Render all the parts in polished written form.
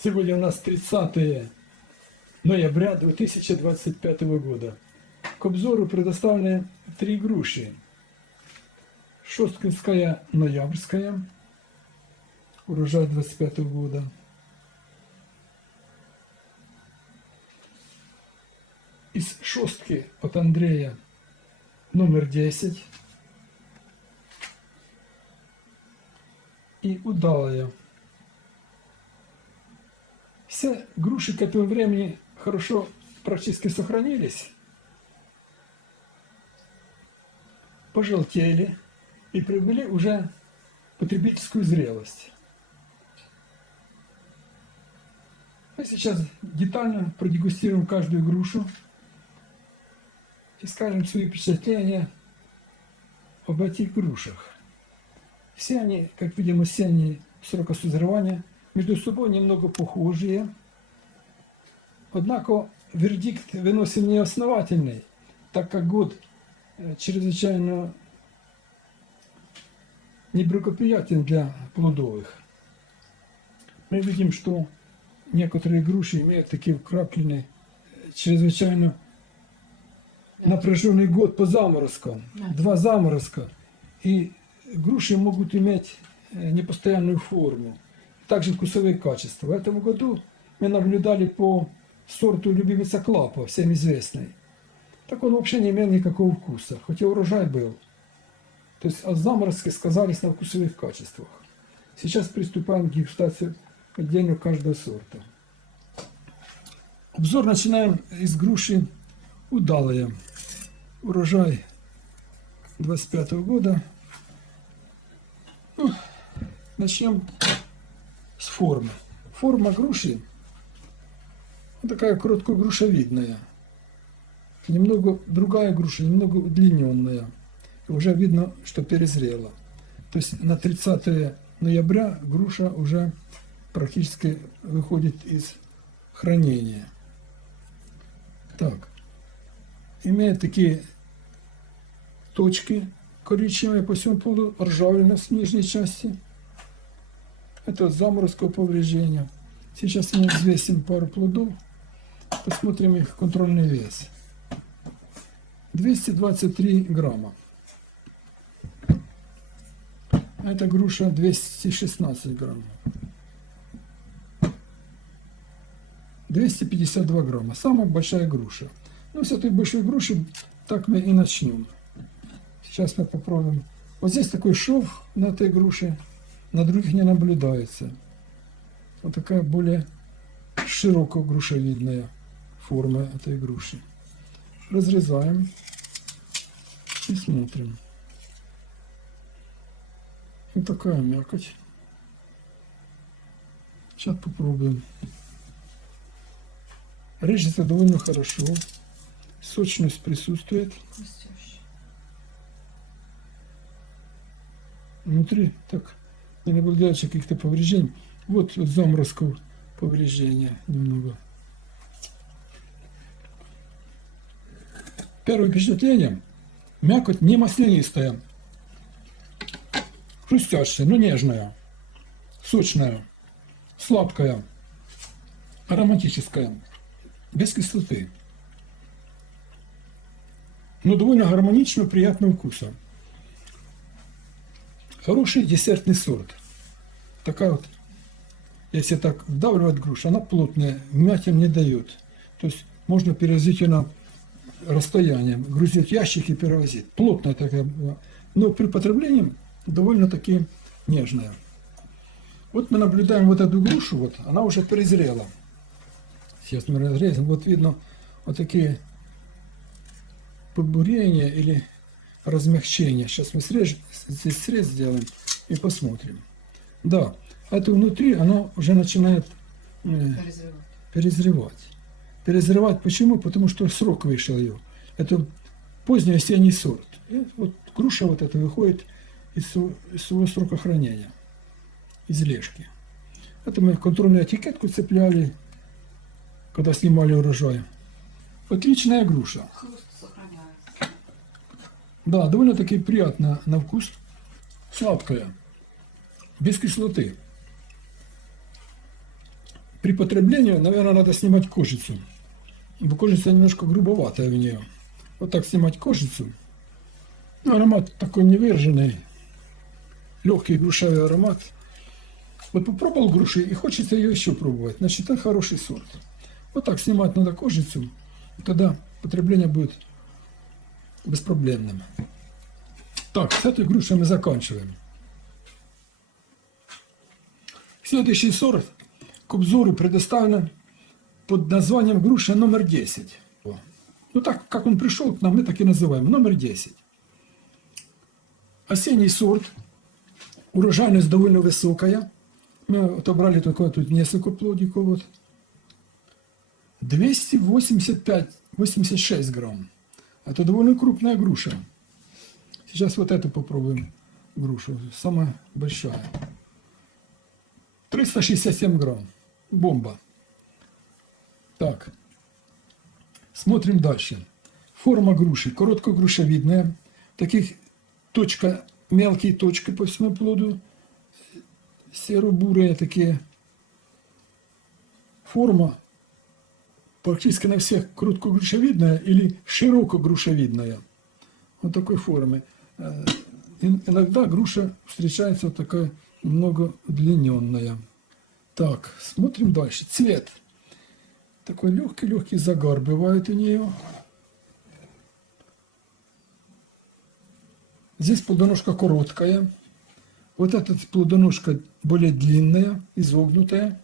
Сегодня у нас 30 ноября 2025 года. К обзору предоставлены 3 груши. Шосткинская ноябрьская, урожай 25 года. Из шостки от Андрея номер 10. И удалая. Все груши к этому времени хорошо практически сохранились, пожелтели и приобрели уже потребительскую зрелость. Мы сейчас детально продегустируем каждую грушу и скажем свои впечатления об этих грушах. Все они, как видим, осенние срока созревания, между собой немного похожие. Однако вердикт выносим неосновательный, так как год чрезвычайно неблагоприятен для плодовых. Мы видим, что некоторые груши имеют такие вкрапленные, чрезвычайно напряженный год по заморозкам. 2 заморозка. И груши могут иметь непостоянную форму. Также вкусовые качества. В этом году мы наблюдали по сорту любимица Клапа, всем известный. Так он вообще не имел никакого вкуса, хотя урожай был. То есть заморозки сказались на вкусовых качествах. Сейчас приступаем к дегустации отдельно каждого сорта. Обзор начинаем из груши удалая. Урожай 25 года. Начнем с формы. Форма груши вот такая короткогрушевидная. Немного другая груша, немного удлиненная. И уже видно, что перезрела. То есть на 30 ноября груша уже практически выходит из хранения. Так. Имеет такие точки коричневые по всему полу, ржавлина с нижней части. Это от заморозкого повреждения. Сейчас мы взвесим пару плодов. Посмотрим их контрольный вес. 223 грамма. Эта груша 216 грамм. 252 грамма. Самая большая груша. Ну, с этой большой груши так мы и начнем. Сейчас мы попробуем. Вот здесь такой шов на этой груше. На других не наблюдается. Вот такая более широко грушевидная форма этой груши. Разрезаем и смотрим. Вот такая мякоть. Сейчас попробуем. Режется довольно хорошо. Сочность присутствует. Внутри так не наблюдается каких-то повреждений. Вот заморозков повреждения немного. Первое впечатление. Мякоть не маслянистая. Хрустящая, но нежная. Сочная. Сладкая. Ароматическая. Без кислоты. Но довольно гармонично, приятного вкуса. Хороший десертный сорт. Такая вот, если так вдавливать грушу, она плотная, вмятин не дает. То есть можно перевозить ее на расстояние, грузить ящик и перевозить. Плотная такая, но при потреблении довольно-таки нежная. Вот мы наблюдаем вот эту грушу, вот она уже перезрела. Сейчас мы разрезаем, вот видно вот такие побурения или размягчения. Сейчас мы здесь срез сделаем и посмотрим. Да, это внутри оно уже начинает перезревать. Перезревать почему? Потому что срок вышел ее. Это поздний осенний сорт. И вот груша вот эта выходит из своего срока хранения, из лежки. Это мы контрольную этикетку цепляли, когда снимали урожай. Отличная груша. Да, довольно-таки приятно на вкус. Сладкая. Без кислоты. при потреблении, наверное, надо снимать кожицу. Бо кожица немножко грубоватая в нее. Вот так снимать кожицу. Ну, аромат такой невыраженный. Легкий грушевый аромат. Вот попробовал груши и хочется ее еще пробовать. Значит, это хороший сорт. Вот так снимать надо кожицу. Тогда потребление будет беспроблемным. Так, с этой грушей мы заканчиваем. Следующий сорт к обзору предоставлен под названием груша номер 10. Ну так, как он пришел к нам, мы так и называем. Номер 10. Осенний сорт. Урожайность довольно высокая. Мы отобрали только тут несколько плодиков. Вот. 285-86 грамм. Это довольно крупная груша. Сейчас вот эту попробуем грушу. Самая большая. 367 грамм. Бомба. Так. Смотрим дальше. Форма груши. Короткогрушевидная. Таких точка, мелкие точки по всему плоду. Серо-бурые такие. Форма практически на всех короткогрушевидная или широкогрушевидная. Вот такой формы. Иногда груша встречается вот такая немного удлиненная. Так, смотрим дальше. Цвет. Такой легкий загар бывает у нее. Здесь плодоножка короткая. Вот эта плодоножка более длинная, изогнутая.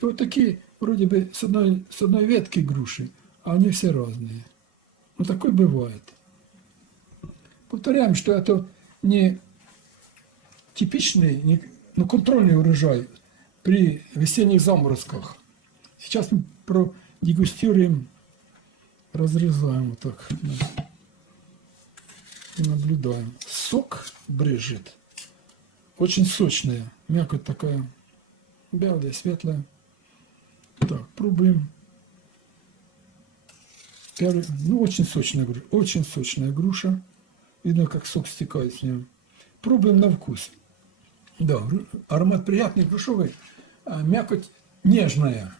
И вот такие, вроде бы, с одной ветки груши, а они все разные. Вот такой бывает. Повторяем, что это не типичный, но контрольный урожай при весенних заморозках. Сейчас мы продегустируем, разрезаем вот так и наблюдаем. Сок брызжет. Очень сочная, мякоть такая белая, светлая. Так, пробуем. Ну, очень сочная груша. Видно, как сок стекает с нее. Пробуем на вкус. Да, аромат приятный, грушевый. Мякоть нежная.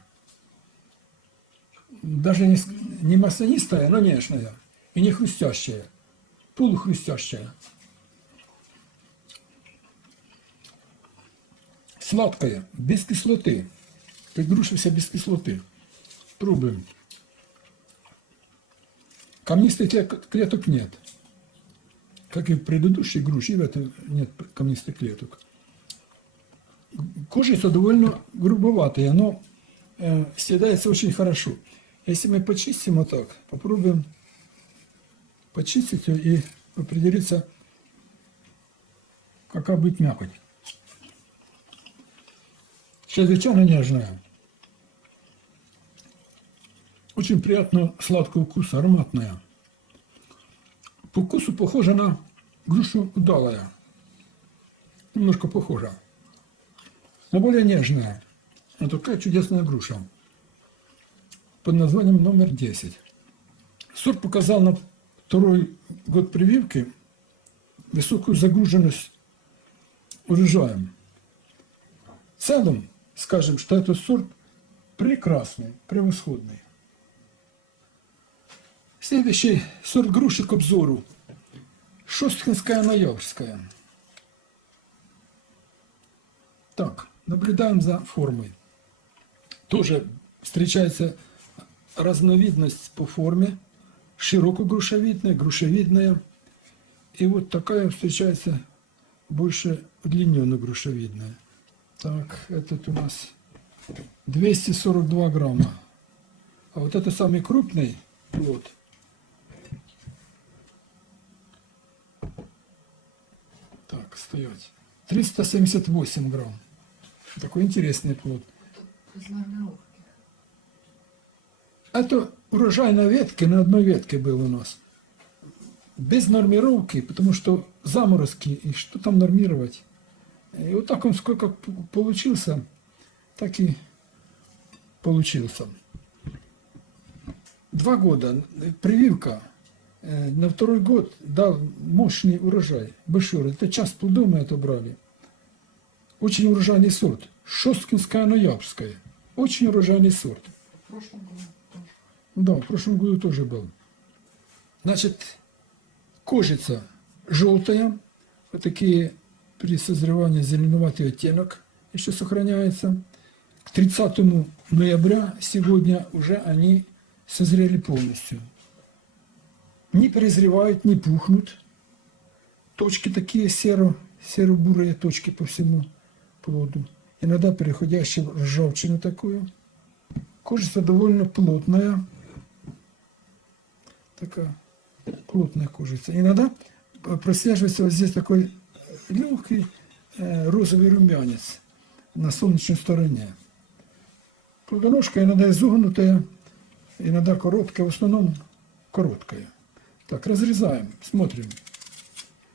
Даже не маслянистая, но нежная. И не хрустящая. Полухрустящая. Сладкая, без кислоты. Груша вся без кислоты. Пробуем. Камнистых клеток нет. Как и в предыдущей груше, в этой нет камнистых клеток. Кожица довольно грубоватая, но съедается очень хорошо. Если мы почистим вот так, попробуем почистить ее и определиться, какая будет мякоть. Чрезвычайно нежная. Очень приятно сладкого вкуса, ароматная. По вкусу похожа на грушу удалая. Немножко похожа. Но более нежная. Вот такая чудесная груша. Под названием номер 10. Сорт показал на второй год прививки высокую загруженность урожаем. В целом, скажем, что этот сорт прекрасный, превосходный. Следующий сорт груши к обзору. Шосткинская ноябрьская. Так, наблюдаем за формой. Тоже встречается разновидность по форме. Широкогрушевидная, грушевидная. И вот такая встречается больше удлиненно-грушевидная. Так, этот у нас 242 грамма. А вот это самый крупный плод. Так, стоять. 378 грамм. Такой интересный плод. Это урожай на ветке, на одной ветке был у нас. Без нормировки, потому что заморозки, и что там нормировать. И вот так он сколько получился, так и получился. 2 года прививка. На второй год дал мощный урожай. Большой урожай. Это часть плодов мы отобрали. Очень урожайный сорт. Шосткинская ноябрьская. очень урожайный сорт. В прошлом году тоже. Да, в прошлом году тоже был. Значит, кожица желтая, вот такие при созревании зеленоватый оттенок еще сохраняется. К 30 ноября сегодня уже они созрели полностью. Не перезревают, не пухнут. Точки такие серо-бурые точки по всему плоду. Иногда переходящие в ржавчину такую. Кожица довольно плотная. Такая плотная кожица. Иногда прослеживается вот здесь такой легкий розовый румянец на солнечной стороне. Плодоножка иногда изогнутая, иногда короткая, в основном короткая. Так, разрезаем, смотрим.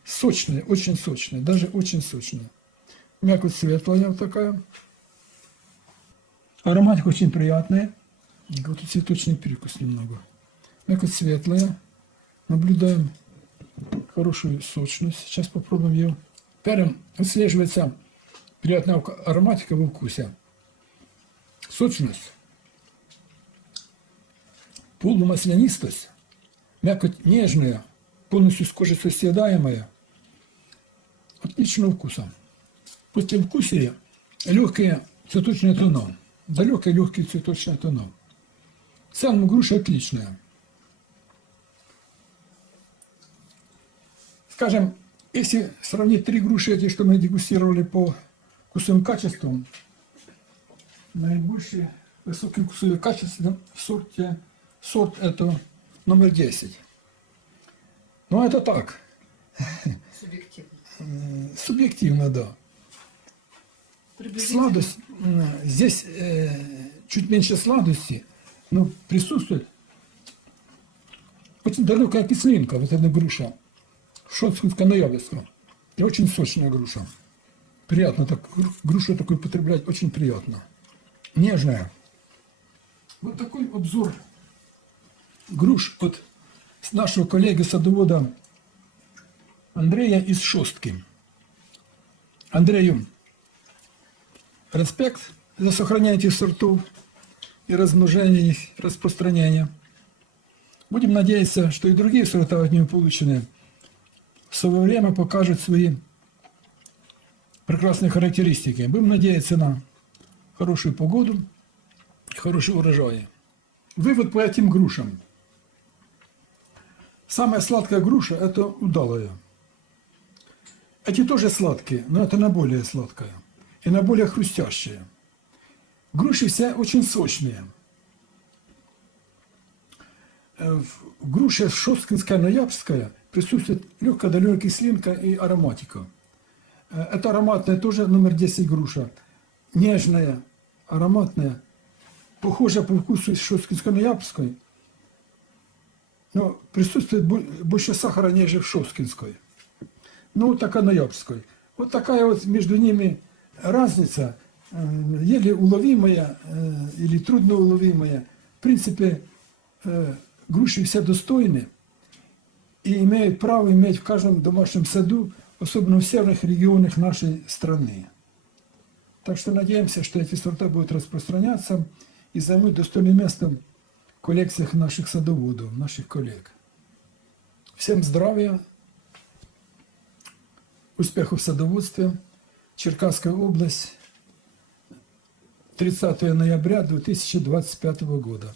Сочная, очень сочная, даже очень сочная. Мякоть светлая вот такая. Ароматика очень приятная. Вот и цветочный перекус немного. Мякоть светлая. Наблюдаем хорошую сочность. Сейчас попробуем ее. Первым отслеживается приятная ароматика во вкусе. Сочность. Полумаслянистость. Мякоть нежная, полностью с кожицей съедаемая. Отличного вкуса. Послевкусие легкие цветочные тона. Далекие легкие цветочные тона. В целом груша отличная. Скажем, если сравнить три груши эти, что мы дегустировали по вкусовым качествам, наибольшие высокие вкусовые качества в сорт это номер 10. Но это так. Субъективно. Субъективно, да. Приблизительно. Сладость, здесь чуть меньше сладости, но присутствует очень далекая кислинка, вот эта груша. Шотская-ноябрьская. И очень сочная груша. Приятно так, грушу такую потреблять, очень приятно. Нежная. Вот такой обзор груш от нашего коллеги-садовода Андрея из Шостки. Андрею респект за сохранение этих сортов и размножение их, распространение. Будем надеяться, что и другие сорта от него полученные в свое время покажут свои прекрасные характеристики. Будем надеяться на хорошую погоду и хороший урожай. Вывод по этим грушам. Самая сладкая груша – это удалая. Эти тоже сладкие, но это на более сладкая и на более хрустящие. Груши все очень сочные. В груше шосткинская-ноябрьская присутствует легкая далекая кислинка и ароматика. Это ароматная тоже номер 10 груша. Нежная, ароматная, похожа по вкусу с шосткинской-ноябрьской, но присутствует больше сахара, нежели в шосткинской. Ну, вот такая ноябрьской. Вот такая вот между ними разница, еле уловимая или трудно уловимая. В принципе, груши все достойны и имеют право иметь в каждом домашнем саду, особенно в северных регионах нашей страны. Так что надеемся, что эти сорта будут распространяться и займут достойное место в коллекциях наших садоводов, наших коллег. Всем здравия, успехов в садоводстве. Черкасская область, 30 ноября 2025 года.